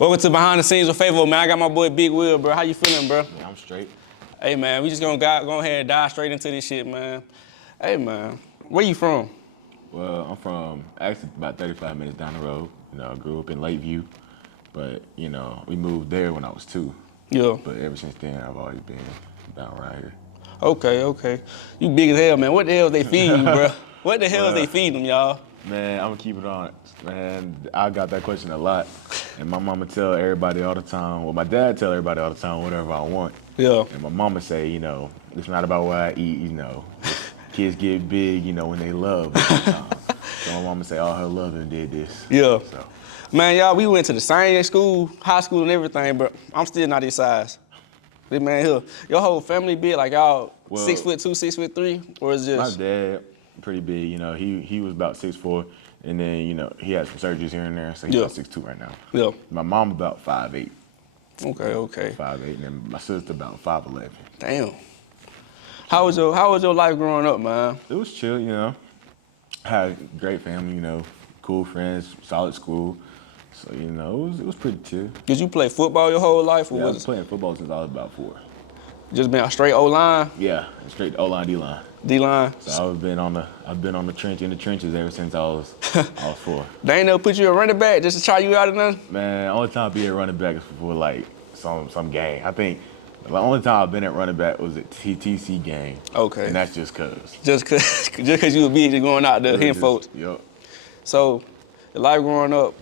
Welcome to Behind the Scenes with Favo, man. I got my boy Big Will, bro. How you feeling, bro? Yeah, I'm straight. Hey, man, we just gonna go ahead and dive straight into this shit, man. Hey, man, where you from? Well, I'm from actually about 35 minutes down the road. I grew up in Lakeview, but we moved there when I was 2. Yeah. But ever since then, I've always been down right here. Okay. You big as hell, man. What the hell they feed you, bro? What the hell is Well, they feeding them, y'all? Man, I'm gonna keep it honest. Man, I got that question a lot, and my mama tell everybody all the time. Well, my dad tell everybody all the time whatever I want. Yeah. And my mama say, it's not about what I eat. Kids get big, when they love. So my mama say all her loving did this. Yeah. So. Man, y'all, we went to the same school, high school and everything, but I'm still not his size. This man here, your whole family big, like y'all 6'2", 6'3", or is just? My dad, pretty big. He was about 6'4", and then he had some surgeries here and there, so he's about 6'2" right now. Yeah. My mom about 5'8". Okay. 5'8", and then my sister about 5'11". Damn. How was your life growing up, man? It was chill, Had a great family, cool friends, solid school. So, it was pretty chill. Did you play football your whole life? Or Yeah, I was was playing football since I was about 4. Just been a straight O-line? Yeah, straight O-line, D-line. D-line? So I've been in the trenches ever since I was 4. They ain't never put you a running back just to try you out or nothing? Man, only time I be a running back is for like some game. I think the only time I've been at running back was at TTC game. Okay. And that's just cause. Just cause you were busy going out there hitting folks. Yep. So, your life growing up,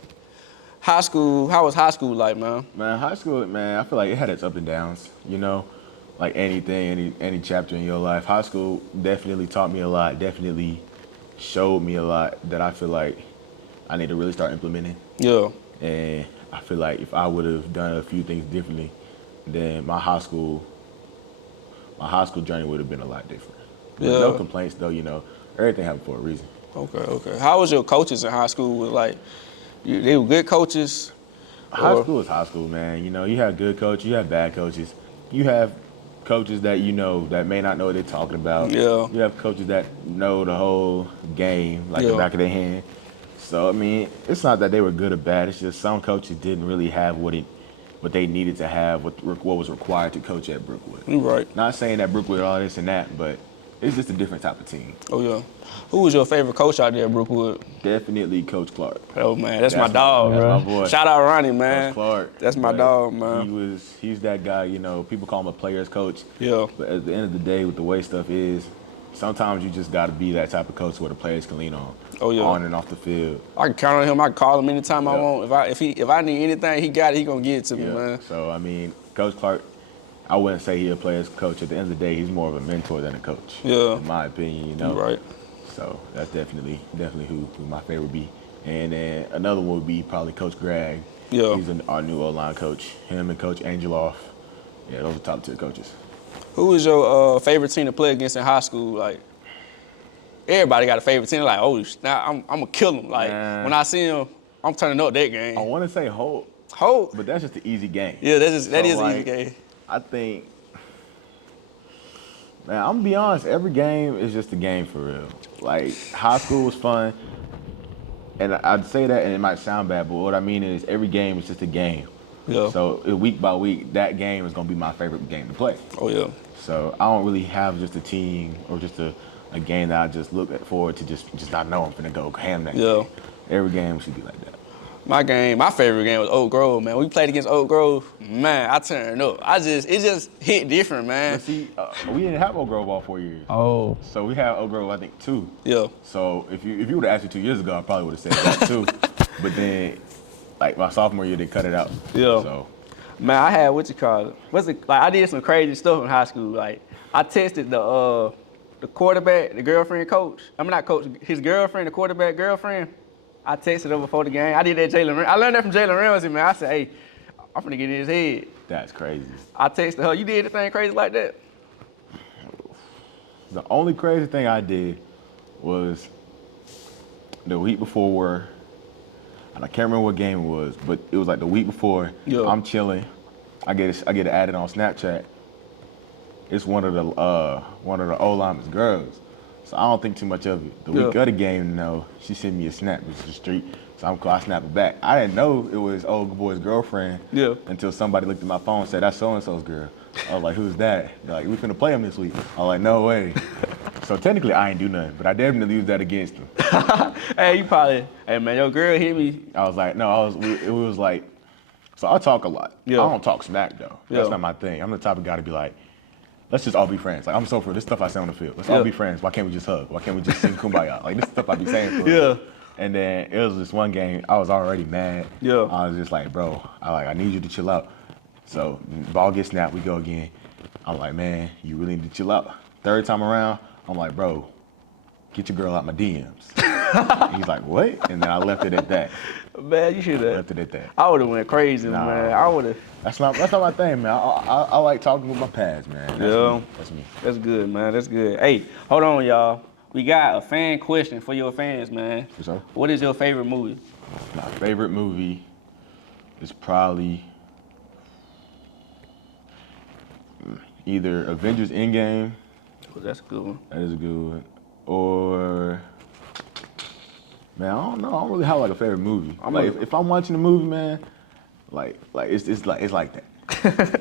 high school, how was high school like, man? Man, high school, I feel like it had its ups and downs, Like anything, any chapter in your life. High school definitely taught me a lot, definitely showed me a lot that I feel like I need to really start implementing. Yeah. And I feel like if I would have done a few things differently, then my high school journey would have been a lot different. Yeah. No complaints though, everything happened for a reason. Okay. How was your coaches in high school? They were good coaches? High school is high school, man. You have good coaches, you have bad coaches. You have coaches that that may not know what they're talking about. Yeah. You have coaches that know the whole game like the back of their hand. So it's not that they were good or bad. It's just some coaches didn't really have what they needed to have, what was required to coach at Brookwood. You're right. Not saying that Brookwood all this and that, but it's just a different type of team. Oh yeah. Who was your favorite coach out there at Brookwood? Definitely Coach Clark. Oh man, that's my dog, bro. That's my boy. Shout out Ronnie, man. Coach Clark. That's my dog, man. He's that guy, people call him a player's coach. Yeah. But at the end of the day, with the way stuff is, sometimes you just gotta be that type of coach where the players can lean on. Oh yeah. On and off the field. I can count on him. I can call him anytime I want. If I need anything, he got it. He gonna give it to me, man. So Coach Clark, I wouldn't say he's a player's coach. At the end of the day, he's more of a mentor than a coach. Yeah. In my opinion, Right. So that's definitely who my favorite would be. And then another one would be probably Coach Greg. Yeah. He's our new O-line coach. Him and Coach Angeloff. Yeah, those are top 2 coaches. Who was your favorite team to play against in high school? Like, everybody got a favorite team. Like, oh, now I'm gonna kill him. Like, when I see him, I'm turning up that game. I want to say Holt. Holt? But that's just an easy game. Yeah, that is an easy game. I think, man, I'm gonna be honest, every game is just a game for real. Like, high school was fun, and I'd say that, and it might sound bad, but what I mean is every game is just a game. Yeah. So week by week, that game is gonna be my favorite game to play. Oh yeah. So I don't really have just a team or just a game that I just look forward to just not know I'm finna go ham that game. Every game should be like that. My favorite game was Oak Grove, man. We played against Oak Grove, man, I turned up. It just hit different, man. But see, we didn't have Oak Grove all 4 years. Oh. So we had Oak Grove, I think, 2. Yeah. So if you would have asked me 2 years ago, I probably would have said that too. But then, like my sophomore year, they cut it out. Yeah. So. Man, I had I did some crazy stuff in high school. Like, I texted the quarterback, the girlfriend coach. Not coach, his girlfriend, the quarterback girlfriend. I texted her before the game. I did that Jalen Ramsey. I learned that from Jalen Ramsey, man. I said, hey, I'm finna get in his head. That's crazy. I texted her, you did anything crazy like that? The only crazy thing I did was the week before and I can't remember what game it was, but it was like the week before. Yeah. I'm chilling. I get it added on Snapchat. It's one of the O-lineman's girls. So I don't think too much of it. The week of the game, though, she sent me a snap. It's the street. So I'm cool. I snap it back. I didn't know it was old boy's girlfriend until somebody looked at my phone and said, that's so-and-so's girl. I was like, who's that? They're like, we finna play him this week. I was like, no way. So technically, I ain't do nothing, but I definitely used that against him. Hey, you probably, hey man, your girl hit me. I was like, no, it was like, so I talk a lot. Yeah. I don't talk smack though. That's not my thing. I'm the type of guy to be like, let's just all be friends. Like I'm so for this stuff I say on the field. Let's all be friends. Why can't we just hug? Why can't we just sing kumbaya? Like this stuff I be saying for real. And then it was this one game, I was already mad. Yeah. I was just like, bro, I need you to chill out. So ball gets snapped, we go again. I'm like, man, you really need to chill out. Third time around, I'm like, bro, get your girl out my DMs. He's like, what? And then I left it at that. Man, you should have. Left it at that. I would have went crazy, man. I would have. That's not my thing, man. I like talking with my pads, man. That's me. That's good, man. That's good. Hey, hold on, y'all. We got a fan question for your fans, man. For sure. What is your favorite movie? My favorite movie is probably either Avengers Endgame. Oh, that's a good one. That is a good one. Or man, I don't know. I don't really have like a favorite movie. If I'm watching a movie, man, it's like that.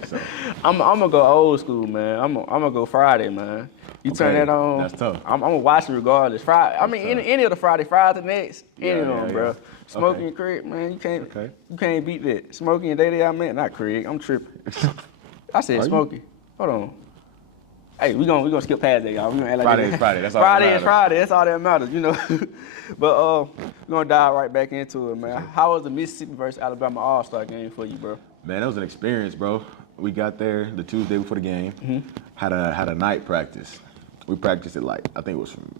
So. I'm gonna go old school, man. I'm gonna go Friday, man. You turn that on. That's tough. I'm gonna watch it regardless. Friday. I mean, any of the Friday the next, any of them, bro. Smoking Craig, man, you can't beat that. Smoking and Day I meant not Craig. I'm tripping. I said Smoking. Hold on. Hey, we gonna skip past that, y'all. We gonna act like Friday is Friday. That's all Friday that is Friday. That's all that matters, you know. But we're gonna dive right back into it, man. How was the Mississippi versus Alabama All-Star game for you, bro? Man, that was an experience, bro. We got there the Tuesday before the game. Had a night practice. We practiced it like I think it was from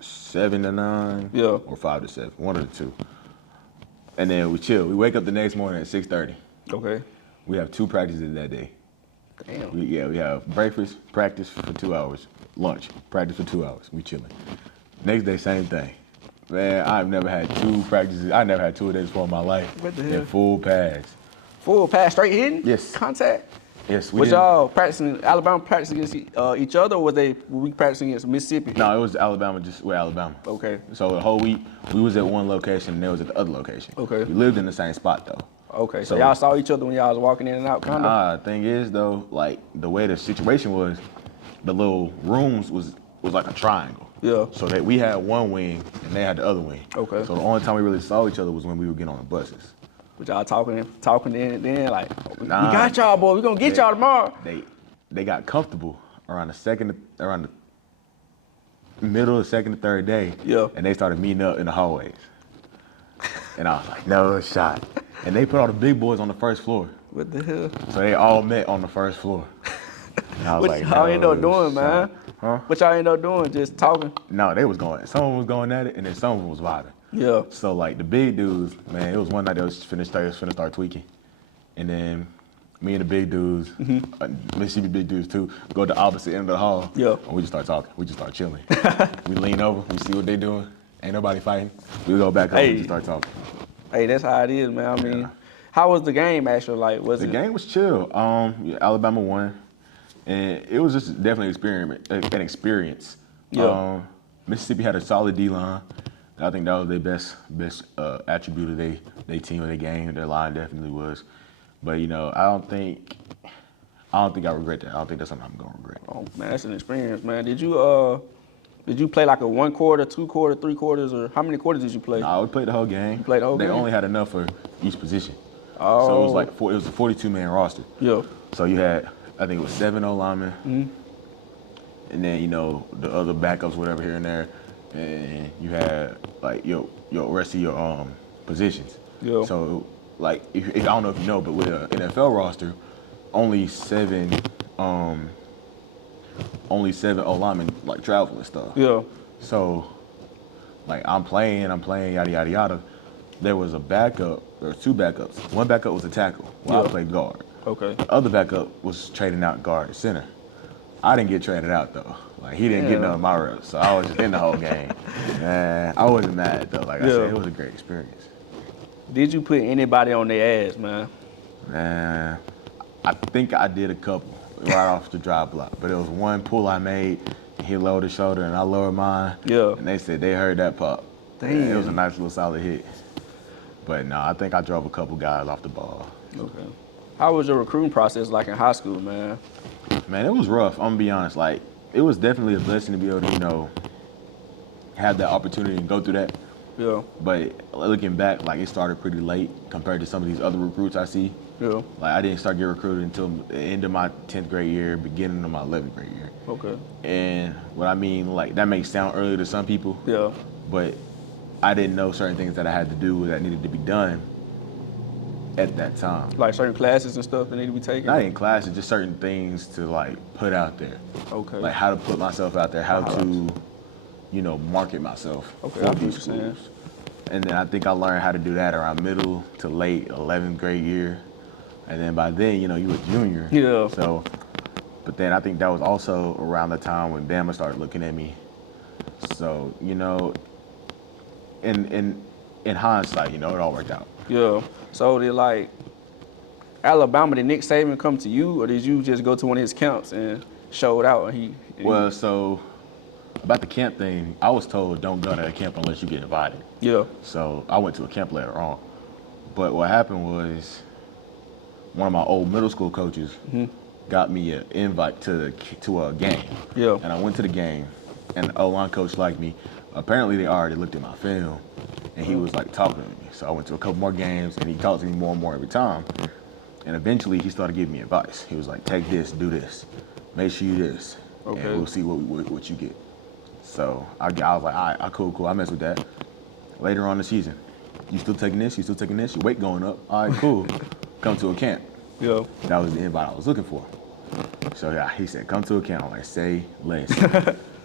7 to 9, or 5 to 7, one of the two. And then we chill. We wake up the next morning at 6:30. Okay. We have 2 practices that day. Damn. We have breakfast, practice for 2 hours, lunch, practice for 2 hours. We chilling. Next day, same thing. Man, I've never had 2 practices. I never had 2 of days before in my life. What the hell? In full pads. Full pass, straight hitting? Yes. Contact? Yes. Was y'all practicing, Alabama practicing against each other, or were we practicing against Mississippi? No, it was Alabama, with Alabama. Okay. So the whole week, we was at one location and they was at the other location. Okay. We lived in the same spot, though. Okay, so y'all saw each other when y'all was walking in and out, kind of? Thing is, though, like, the way the situation was, the little rooms was like a triangle. Yeah. So that we had one wing and they had the other wing. Okay. So the only time we really saw each other was when we would get on the buses. But y'all talking then like, we got y'all, boy. We gonna get y'all tomorrow. They got comfortable around the middle of the second or third day. Yeah. And they started meeting up in the hallways. And I was like, no shot. And they put all the big boys on the first floor. What the hell? So they all met on the first floor. And I was What like, y'all end up no doing, shot. man? Huh? What y'all end up doing? Just talking? No, they was going. Some of them was going at it, and then some of them was vibing. Yeah. So like the big dudes, man, it was one night they was finna start tweaking, and then me and the big dudes, Mississippi big dudes too, go to the opposite end of the hall. Yeah. And we just start talking. We just start chilling. We lean over. We see what they doing. Ain't nobody fighting. We go back up and just start talking. Hey, that's how it is, man. I mean, how was the game actually? Like, The game was chill. Alabama won, and it was just definitely an experience. Yeah. Mississippi had a solid D-line. I think that was their best attribute of their team or their game. Their line definitely was. But I don't think I regret that. I don't think that's something I'm gonna regret. Oh man, that's an experience, man. Did you play like a 1 quarter, 2 quarter, 3 quarters, or how many quarters did you play? Nah, we played the whole game. You played the whole game? They only had enough for each position. Oh. So it was like it was a 42-man roster. Yeah. So you had, I think it was 7 O-linemen. And then, the other backups, whatever, here and there. And you had like your rest of your positions. Yeah. So like if I don't know if you know, but with an NFL roster, only 7 O-linemen like travel and stuff. Yeah. So like I'm playing, yada yada yada. There was a backup, there were 2 backups. One backup was a tackle while I played guard. Okay. The other backup was trading out guard to center. I didn't get traded out though. Like he didn't get none of my reps, so I was just in the whole game. Man, I wasn't mad though. Like I said, it was a great experience. Did you put anybody on their ass, man? Man, I think I did a couple right off the drive block, but it was one pull I made. He lowered his shoulder and I lowered mine. Yeah. And they said they heard that pop. Damn. It was a nice little solid hit. But no, I think I drove a couple guys off the ball. Okay. How was your recruiting process like in high school, man? Man, it was rough. I'm gonna be honest. Like, it was definitely a blessing to be able to, have that opportunity and go through that. Yeah. But looking back, like, it started pretty late compared to some of these other recruits I see. Yeah. Like, I didn't start getting recruited until the end of my 10th grade year, beginning of my 11th grade year. Okay. And what I mean, like, that may sound early to some people. Yeah. But I didn't know certain things that I had to do that needed to be done at that time. Like certain classes and stuff that need to be taken? Not in classes, just certain things to, like, put out there. Okay. Like, how to put myself out there, how to, market myself Okay, for I get these what you're saying. schools. And then I think I learned how to do that around middle to late 11th grade year. And then by then, you were junior. Yeah. So, but then I think that was also around the time when Bama started looking at me. So, in hindsight, it all worked out. Yeah. So did like Alabama, did Nick Saban come to you, or did you just go to one of his camps and showed out and Well, so about the camp thing, I was told don't go to a camp unless you get invited. Yeah. So I went to a camp later on. But what happened was one of my old middle school coaches got me an invite to a game. Yeah. And I went to the game, and the O-line coach liked me. Apparently, they already looked at my film, and he was like talking to me. So I went to a couple more games, and he talked to me more and more every time. And eventually, he started giving me advice. He was like, "Take this, do this, make sure you this, Okay. and we'll see what you get." So I was like, "All right, cool, I mess with that." Later on in the season, you still taking this? You still taking this? Your weight going up? All right, cool. Come to a camp. Yeah. That was the invite I was looking for. So yeah, he said, "Come to a camp." I'm like, say less.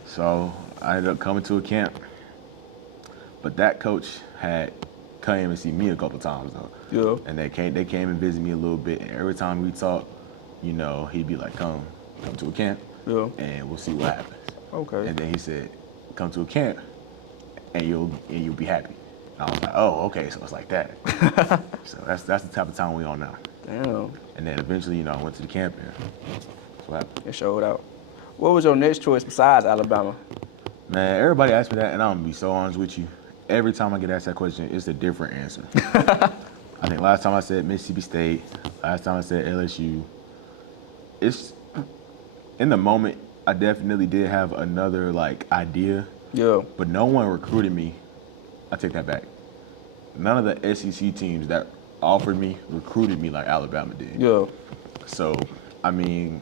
So I ended up coming to a camp. But that coach had came and see me a couple times though. Yeah. And they came and visited me a little bit. And every time we talked, he'd be like, come to a camp, Yeah. and we'll see what happens. Okay. And then he said, "Come to a camp, and you'll be happy." And I was like, "Oh, okay, so it's like that." So that's the type of time we on now. Damn. And then eventually, I went to the camp, and that's what happened. It showed out. What was your next choice besides Alabama? Man, everybody asks me that, and I'm gonna be so honest with you. Every time I get asked that question, it's a different answer. I think last time I said Mississippi State, last time I said LSU. It's in the moment, I definitely did have another idea, Yeah. but no one recruited me. I take that back. None of the SEC teams that offered me recruited me like Alabama did. Yeah. So, I mean,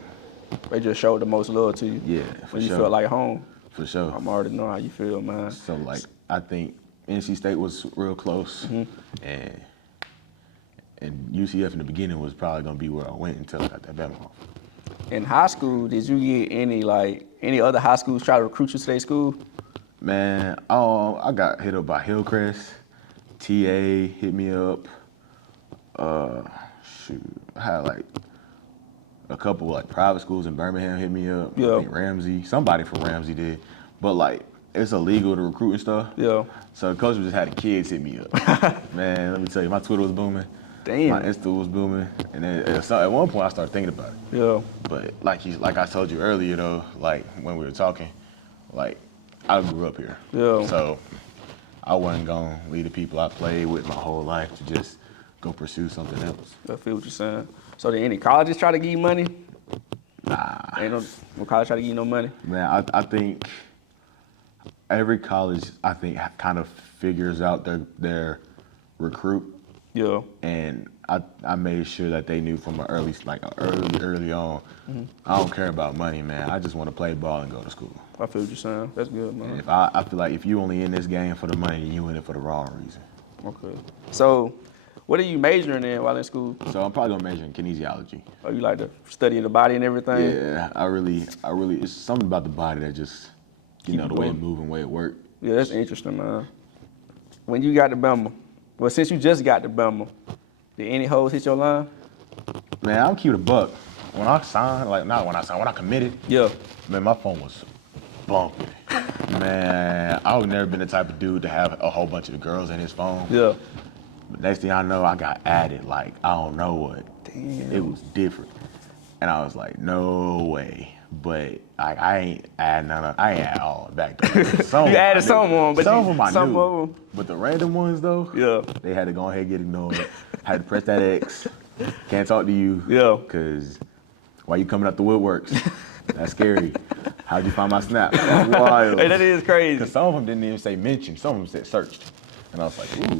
They just showed the most love to you. yeah, for When you sure. felt like home. For sure. I'm already know how you feel, man. So I think NC State was real close, Mm-hmm. and UCF in the beginning was probably gonna be where I went until I got that Bama offer. In high school, did you get any other high schools try to recruit you to their school? Man, I got hit up by Hillcrest, TA hit me up. I had a couple private schools in Birmingham hit me up. Yeah. I think Ramsey, somebody from Ramsey did, but it's illegal to recruit and stuff. Yeah. So the coach just had the kids hit me up. Man, let me tell you, my Twitter was booming. Damn. My Insta was booming. And then at one point I started thinking about it. Yeah. But like I told you earlier though, when we were talking, I grew up here. Yeah. So I wasn't gonna leave the people I played with my whole life to just go pursue something else. I feel what you're saying. So did any colleges try to give you money? Nah. Ain't no college try to give you no money? Man, I think every college kind of figures out their recruit. Yeah. And I made sure that they knew from early on, I don't care about money, man. I just want to play ball and go to school. I feel what you're saying. That's good, man. And I feel like if you only in this game for the money, then you in it for the wrong reason. Okay. So, what are you majoring in while in school? So I'm probably gonna major in kinesiology. Oh, you like to study the body and everything? Yeah, I really, it's something about the body that just, Keep the it way it going. move and way it work. Yeah, that's interesting, man. When you got to Bama, well, since you just got to Bama, did any hoes hit your line? Man, I'm keep it a buck. When I signed, when I committed, Yeah. man, my phone was bumping. Man, I've never been the type of dude to have a whole bunch of girls in his phone. Yeah. But next thing I know, I got added I don't know what. Damn. It was different. And I was like, no way. but like I ain't add all back though. Some You added some on, but some of them I some knew. of them, But the random ones though, yeah, they had to go ahead and get ignored. Had to press that X. Can't talk to you. Yeah. Cause why you coming up the woodworks? That's scary. How'd you find my snap? That's wild. Hey, that is crazy. Cause some of them didn't even say mention. Some of them said searched. And I was like, ooh.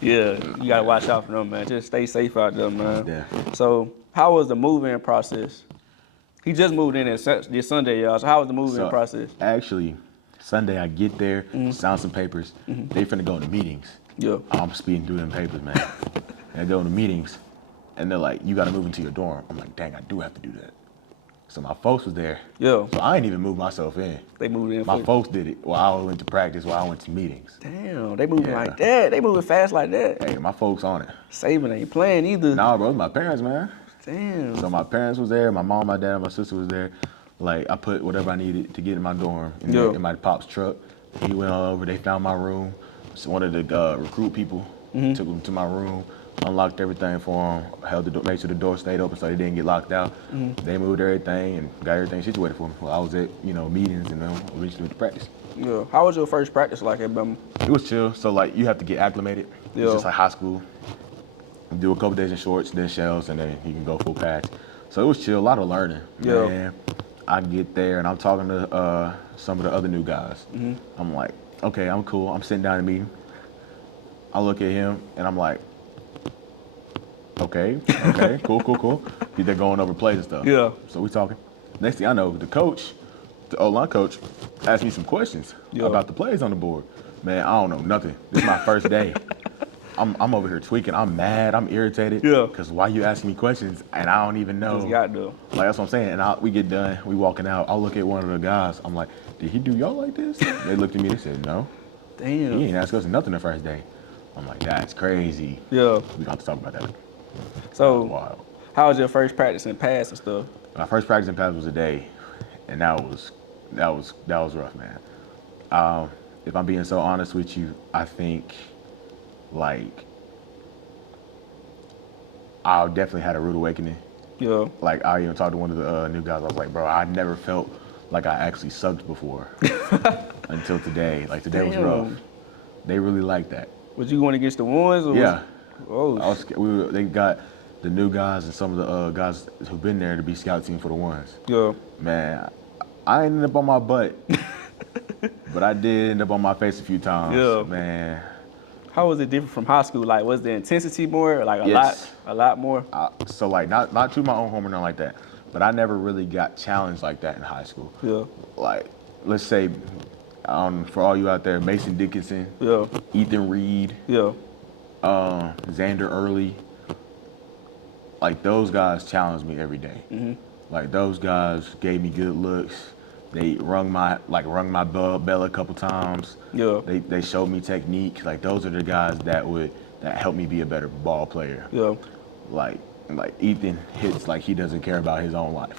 Yeah, you gotta watch out for them, man. Just stay safe out there, man. Yeah. So, how was the move-in process? He just moved in this Sunday, y'all. So, how was the move-in process? Actually, Sunday I get there, sign some papers. They finna go into meetings. Yeah. I'm speeding through them papers, man. And I go into meetings, and they're like, you gotta move into your dorm. I'm like, dang, I do have to do that. So my folks was there. Yeah. So I ain't even moved myself in. They moved in. My folks did it while I went to practice, while I went to meetings. Damn, they moving like that. They moving fast like that. Hey, my folks on it. Saving ain't playing either. Nah, bro, it was my parents, man. Damn. So my parents was there, my mom, my dad, my sister was there. Like, I put whatever I needed to get in my dorm in my pop's truck. He went all over, they found my room. So one of the recruit people took them to my room, unlocked everything for them, held the door, made sure the door stayed open so they didn't get locked out. They moved everything and got everything situated for me. Well, I was at, meetings and then eventually went to practice. Yeah. How was your first practice like at Bama? It was chill. So, like, you have to get acclimated. Yeah. It's just like high school. Do a couple days in shorts, then shells, and then you can go full patch. So it was chill, a lot of learning. Yeah. Man, I get there and I'm talking to some of the other new guys. I'm like, okay, I'm cool. I'm sitting down in a meeting. I look at him and I'm like, okay, cool. They're going over plays and stuff. Yeah. So we talking. Next thing I know, the O-line coach, asked me some questions about the plays on the board. Man, I don't know nothing. This is my first day. I'm over here tweaking. I'm mad. I'm irritated. Yeah. Because why you asking me questions and I don't even know. Just got to. Like, that's what I'm saying. And we get done. We walking out. I look at one of the guys. I'm like, did he do y'all like this? They looked at me. They said, no. Damn. He ain't ask us nothing the first day. I'm like, that's crazy. Yeah. We got to talk about that. So, Wild. how was your first practice and pass and stuff? My first practice and pass was a day, and that was rough, man. If I'm being so honest with you, I think, like, I definitely had a rude awakening. Yeah. Like, I even talked to one of the new guys. I was like, bro, I never felt like I actually sucked before until today. Like, today was rough. They really liked that. Was you going against the ones? Or Yeah. Oh. I was, they got the new guys and some of the guys who've been there to be scout team for the ones. Yeah. Man, I ended up on my butt, but I did end up on my face a few times. Yeah. Man. How was it different from high school? Like, was the intensity more? Like, Yes. a lot more? So, like, not to my own home or nothing like that, but I never really got challenged like that in high school. Yeah. Like, let's say, for all you out there, Mason Dickinson, Yeah. Ethan Reed, Yeah. Xander Early, like, those guys challenged me every day. Like, those guys gave me good looks. They rung my bell a couple times. Yeah. They showed me technique. Like, those are the guys that helped me be a better ball player. Yeah. Like Ethan hits like he doesn't care about his own life.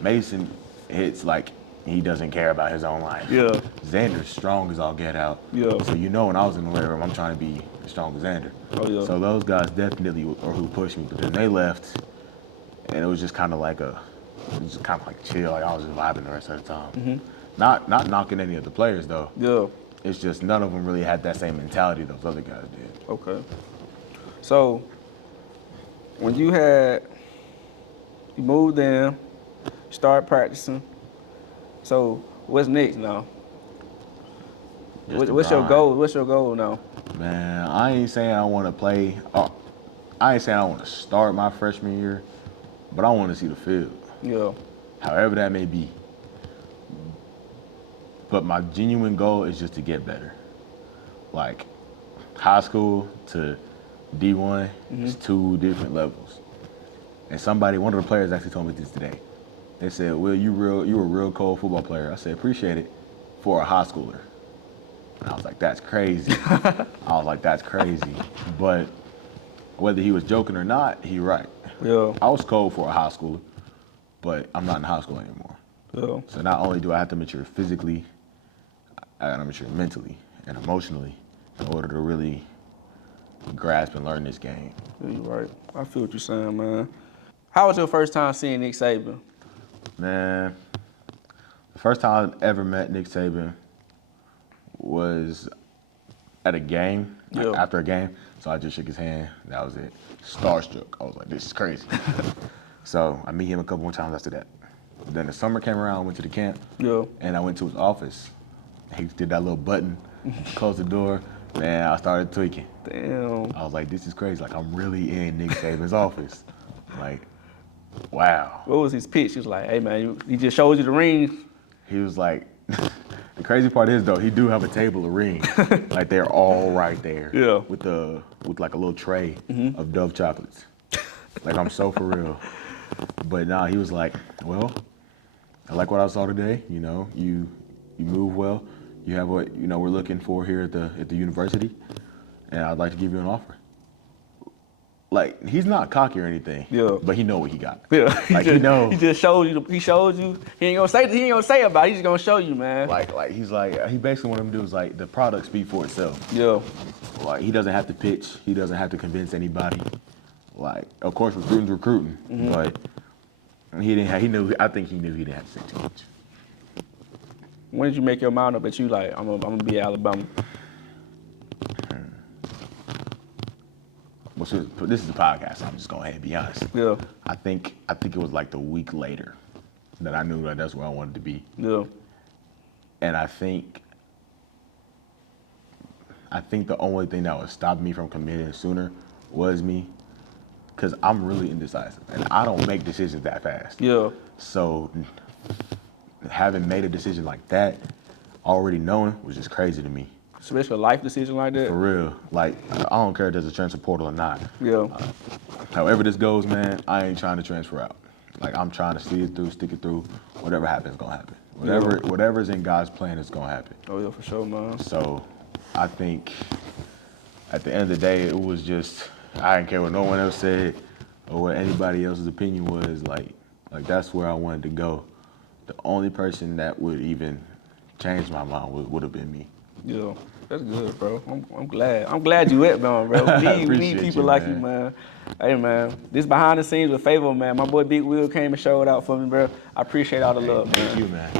Mason hits like he doesn't care about his own life. Yeah. Xander's strong as all get out. Yeah. So when I was in the weight room, I'm trying to be as strong as Xander. Oh, yeah. So those guys definitely are who pushed me. But then they left, and it was just kind of like chill. Like, I was just vibing the rest of the time. Not knocking any of the players though. Yeah. It's just none of them really had that same mentality those other guys did. Okay. So, when you moved in, started practicing, so what's next now? What's your goal? What's your goal now? Man, I ain't saying I want to play. I ain't saying I want to start my freshman year, but I want to see the field. Yeah. However that may be. But my genuine goal is just to get better. Like, high school to D1 is 2 different levels. And one of the players actually told me this today. They said, "Will, you a real cold football player." I said, "Appreciate it for a high schooler." And I was like, "That's crazy." But whether he was joking or not, he right. Yeah. I was cold for a high schooler, but I'm not in high school anymore. Yeah. So not only do I have to mature physically, I gotta mature mentally and emotionally in order to really grasp and learn this game. Yeah, you're right. I feel what you're saying, man. How was your first time seeing Nick Saban? Man, the first time I ever met Nick Saban was at a game, like Yeah. after a game. So I just shook his hand. That was it. Starstruck. I was like, this is crazy. So I meet him a couple more times after that. Then the summer came around, I went to the camp, Yeah. and I went to his office. He did that little button, closed the door. Man, I started tweaking. Damn. I was like, this is crazy. Like, I'm really in Nick Saban's office. Like, wow. What was his pitch? He was like, hey, man, he just showed you the ring. He was like, the crazy part is though, he do have a table of rings. Like they're all right there. Yeah. With like a little tray of Dove chocolates. Like I'm so for real. But nah, he was like, well, I like what I saw today. You know, you move well. You have what we're looking for here at the university, and I'd like to give you an offer. Like he's not cocky or anything. Yeah. But he know what he got. Yeah. Like he know. He just showed you. He showed you. He ain't gonna say about it. He's just gonna show you, man. Like he's like he basically what him to do is like the product speak for itself. Yeah. Like he doesn't have to pitch. He doesn't have to convince anybody. Like of course recruiting, but he didn't. I think he knew he didn't have to say too much. When did you make your mind up that you like I'm gonna be at Alabama? Well, so this is a podcast, so I'm just going ahead and be honest. Yeah. I think it was like the week later that I knew that that's where I wanted to be. Yeah. And I think the only thing that would stop me from committing sooner was me, because I'm really indecisive and I don't make decisions that fast. Yeah. So having made a decision like that, already knowing, was just crazy to me. Especially a life decision like that. For real. Like, I don't care if there's a transfer portal or not. Yeah. However this goes, man, I ain't trying to transfer out. Like, I'm trying to see it through, stick it through. Whatever happens, gonna happen. Whatever's in God's plan is gonna happen. Oh yeah, for sure, man. So, I think at the end of the day, it was just, I didn't care what no one else said or what anybody else's opinion was. Like that's where I wanted to go. The only person that would even change my mind would have been me. Yeah. That's good, bro. I'm glad. I'm glad you went, man, bro. We need people like you, man. Hey, man. This behind the scenes with Favo, man. My boy Big Will came and showed out for me, bro. I appreciate all the love, man. Thank you, man.